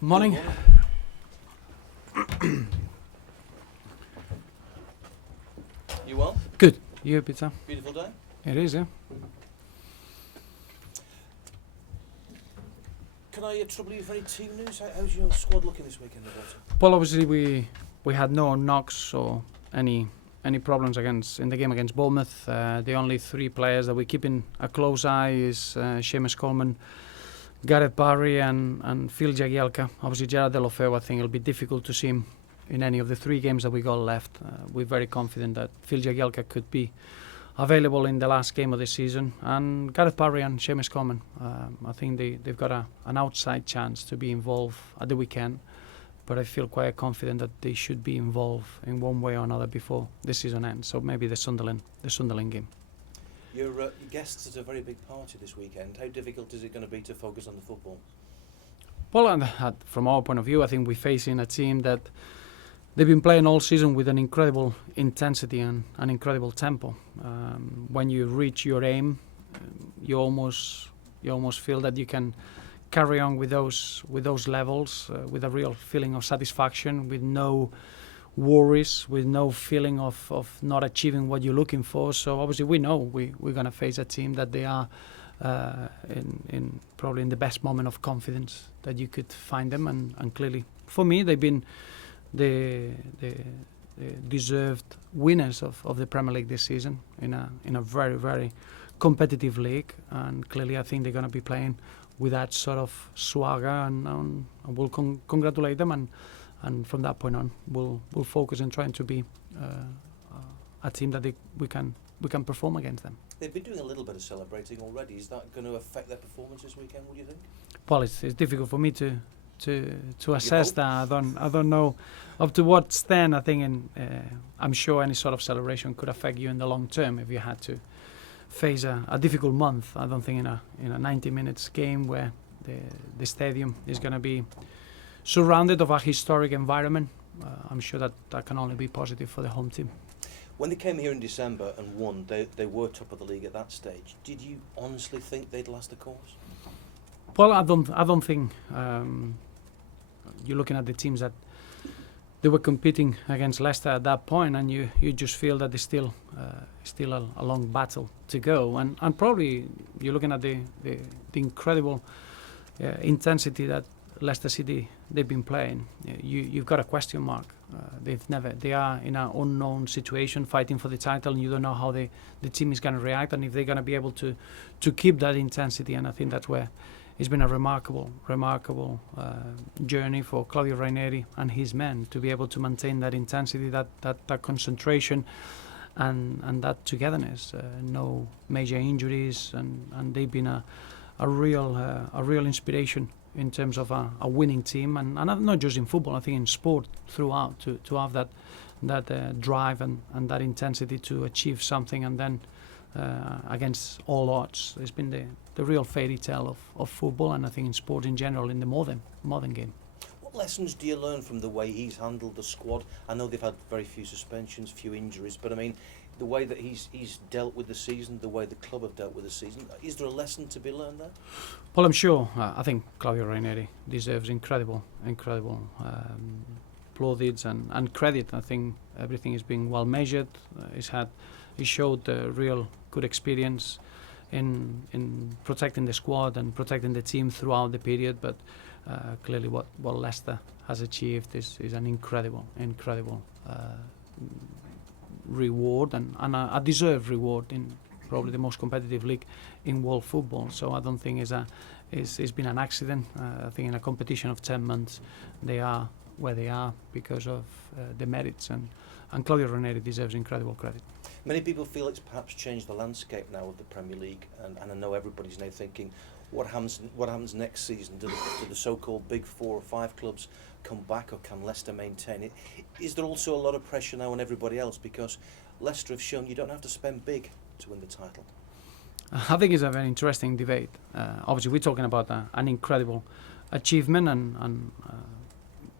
Morning. You well? Good. You, Peter? Beautiful day? It is, yeah. Can I trouble you for any team news? How's your squad looking this weekend, Roberto? Well, obviously we had no knocks or any problems in the game against Bournemouth. The only three players that we're keeping a close eye is Seamus Coleman, Gareth Barry and Phil Jagielka. Obviously Gerard Deulofeu, I think it'll be difficult to see him in any of the three games that we got left. We're very confident that Phil Jagielka could be available in the last game of the season, and Gareth Barry and Seamus Coleman. I think they've got an outside chance to be involved at the weekend, but I feel quite confident that they should be involved in one way or another before the season ends. So maybe the Sunderland game. Your guests at a very big party this weekend. How difficult is it going to be to focus on the football? Well, from our point of view, I think we're facing a team that they've been playing all season with an incredible intensity and an incredible tempo. When you reach your aim, you almost feel that you can carry on with those levels with a real feeling of satisfaction, with no worries, with no feeling of not achieving what you're looking for. So obviously we know we're going to face a team that they are in probably in the best moment of confidence that you could find them, and clearly for me they've been the deserved winners of the Premier League this season in a very, very competitive league, and clearly I think they're going to be playing with that sort of swagger, and we'll congratulate them, and from that point on we'll focus on trying to be a team that we can perform against them. They've been doing a little bit of celebrating already. Is that going to affect their performance this weekend, what do you think? Well, it's difficult for me to assess that. I don't know up to what extent. I think I'm sure any sort of celebration could affect you in the long term if you had to face a difficult month. I don't think in a 90 minutes game where the stadium is going to be surrounded of a historic environment, I'm sure that can only be positive for the home team. When they came here in December and won, they were top of the league at that stage. Did you honestly think they'd last the course? Well, I don't think you're looking at the teams that they were competing against Leicester at that point, and you just feel that there's still a long battle to go, and probably you're looking at the incredible intensity that Leicester City they've been playing. You've got a question mark. They are in an unknown situation, fighting for the title, and you don't know how the team is going to react and if they're going to be able to keep that intensity. And I think that's where it's been a remarkable journey for Claudio Ranieri and his men to be able to maintain that intensity, that concentration, and that togetherness. No major injuries, and they've been a real inspiration in terms of a winning team, and not just in football. I think in sport throughout to have that drive and that intensity to achieve something, and then against all odds. It's been the real fairy tale of football, and I think in sport in general, in the modern game. What lessons do you learn from the way he's handled the squad? I know they've had very few suspensions, few injuries, but I mean, the way that he's dealt with the season, the way the club have dealt with the season, is there a lesson to be learned there? Well, I'm sure. I think Claudio Ranieri deserves incredible plaudits and credit. I think everything is being well measured. He showed real good experience in protecting the squad and protecting the team throughout the period. But clearly, what Leicester has achieved is an incredible reward and a deserved reward in probably the most competitive league in world football. So I don't think it's been an accident. I think in a competition of 10 months they are where they are because of the merits, and Claudio Ranieri deserves incredible credit. Many people feel it's perhaps changed the landscape now of the Premier League, and I know everybody's now thinking what happens next season. Do the so-called big 4 or 5 clubs come back, or can Leicester maintain it? Is there also a lot of pressure now on everybody else, because Leicester have shown you don't have to spend big to win the title? I think it's a very interesting debate. Obviously we're talking about an incredible achievement, and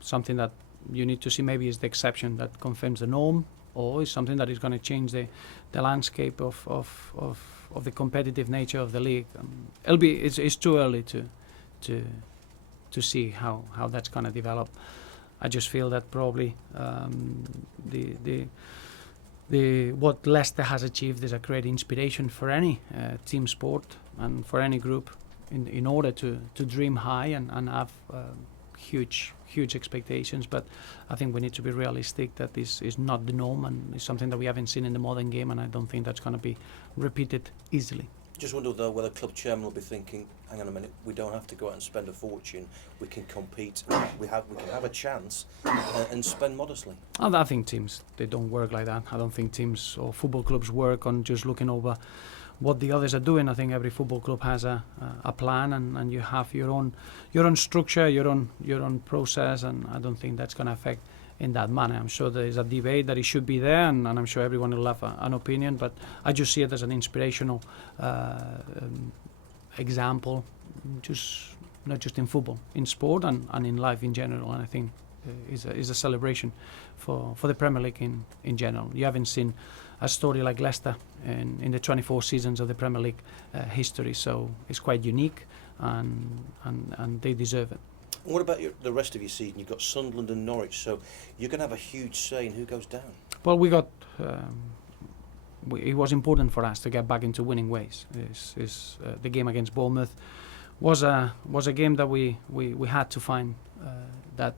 something that you need to see maybe is the exception that confirms the norm, or is something that is going to change the landscape of the competitive nature of the league. It's too early to to see how that's going to develop. I just feel that probably the what Leicester has achieved is a great inspiration for any team sport and for any group in order to dream high and have huge expectations. But I think we need to be realistic that this is not the norm and it's something that we haven't seen in the modern game, and I don't think that's going to be repeated easily. Just wonder though whether club chairman will be thinking, hang on a minute, we don't have to go out and spend a fortune, we can compete, we can have a chance and spend modestly. And I think teams, they don't work like that. I don't think teams or football clubs work on just looking over what the others are doing. I think every football club has a plan, and you have your own structure, your own process, and I don't think that's going to affect in that manner. I'm sure there is a debate that it should be there, and I'm sure everyone will have an opinion, but I just see it as an inspirational example, not just in football, in sport and in life in general, and I think is a celebration for the Premier League in general. You haven't seen a story like Leicester in the 24 seasons of the Premier League history, so it's quite unique, and they deserve it. And what about the rest of your season? You've got Sunderland and Norwich, so you're going to have a huge say in who goes down. Well, we got. It was important for us to get back into winning ways. The game against Bournemouth was a game that we had to find that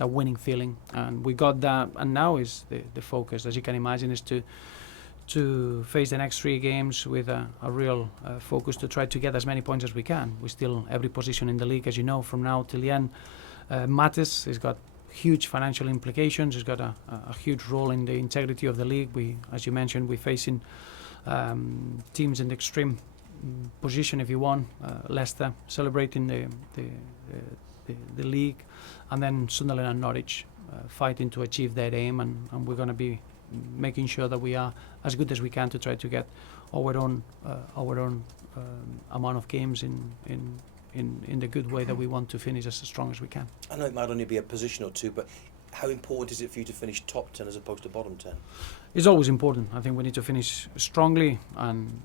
winning feeling, and we got that. And now is the focus, as you can imagine, is to face the next 3 games with a real focus to try to get as many points as we can. We still, every position in the league, as you know, from now till the end, matters. It's got huge financial implications. It's got a huge role in the integrity of the league. As you mentioned, we're facing teams in the extreme position, if you want. Leicester celebrating the league, and then Sunderland and Norwich fighting to achieve their aim, and we're going to be making sure that we are as good as we can to try to get our own amount of games in the good way that we want to finish as strong as we can. I know it might only be a position or two, but how important is it for you to finish top 10 as opposed to bottom 10? It's always important. I think we need to finish strongly, and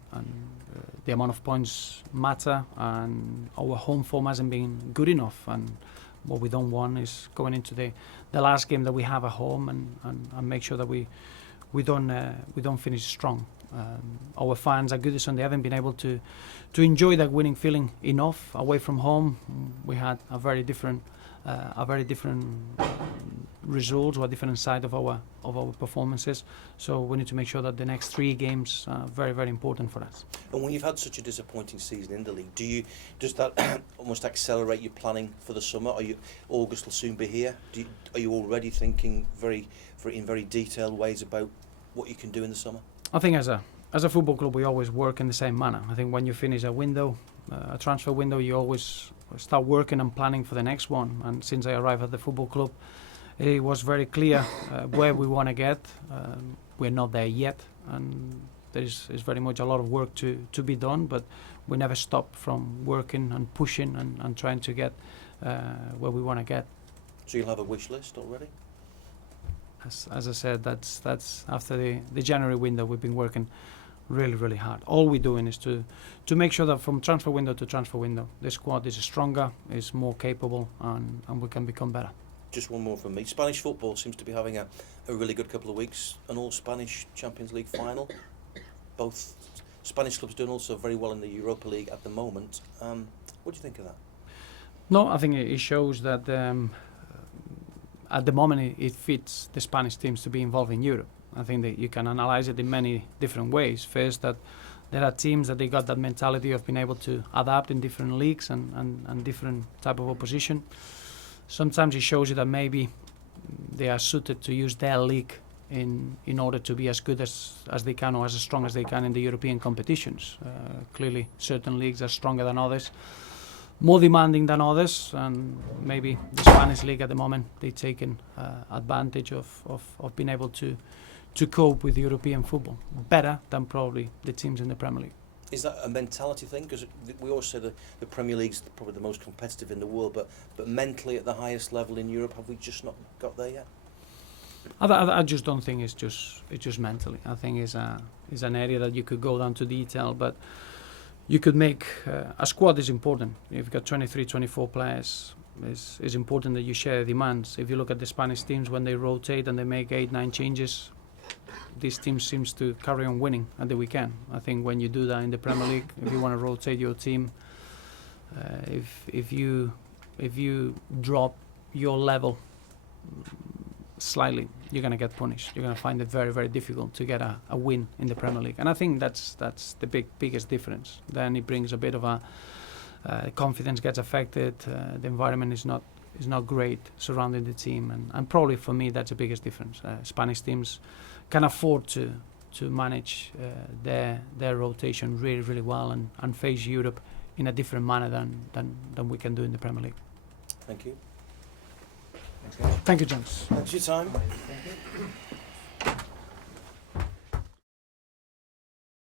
the amount of points matter, and our home form hasn't been good enough, and what we don't want is going into the last game that we have at home and make sure that we don't finish strong. Our fans are good, so they haven't been able to enjoy that winning feeling enough away from home. We had a very different results or a different side of our performances. So we need to make sure that the next 3 games are very, very important for us. And when you've had such a disappointing season in the league, does that almost accelerate your planning for the summer? August will soon be here. Are you already thinking in very detailed ways about what you can do in the summer? I think as a football club, we always work in the same manner. I think when you finish a window, a transfer window, you always start working and planning for the next one. And since I arrived at the football club, it was very clear where we want to get. We're not there yet, and there's very much a lot of work to be done, but we never stop from working and pushing and trying to get where we want to get. So you'll have a wish list already? As I said, that's after the January window, we've been working really, really hard. All we're doing is to make sure that from transfer window to transfer window, the squad is stronger, is more capable, and we can become better. Just one more from me. Spanish football seems to be having a really good couple of weeks. An all-Spanish Champions League final. Both Spanish clubs doing also very well in the Europa League at the moment. What do you think of that? No, I think it shows that at the moment it fits the Spanish teams to be involved in Europe. I think that you can analyze it in many different ways. First, that there are teams that they got that mentality of being able to adapt in different leagues and different type of opposition. Sometimes it shows you that maybe they are suited to use their league in order to be as good as they can or as strong as they can in the European competitions. Clearly, certain leagues are stronger than others, more demanding than others, and maybe the Spanish league at the moment, they've taken advantage of being able to cope with European football better than probably the teams in the Premier League. Is that a mentality thing? Because we always say that the Premier League's probably the most competitive in the world, but mentally at the highest level in Europe, have we just not got there yet? I just don't think it's just mentally. I think it's an area that you could go down to detail, but you could make a squad is important. If you've got 23, 24 players, it's important that you share demands. If you look at the Spanish teams, when they rotate and they make 8, 9 changes, this team seems to carry on winning at the weekend. I think when you do that in the Premier League, if you want to rotate your team, if you drop your level slightly, you're going to get punished. You're going to find it very, very difficult to get a win in the Premier League. And I think that's the biggest difference. Then it brings a bit of a confidence gets affected. The environment is not great surrounding the team, and probably for me that's the biggest difference. Spanish teams can afford to manage their rotation really, really well and face Europe in a different manner than we can do in the Premier League. Thank you. Thank you, Jones. Thanks for your time. Thank you.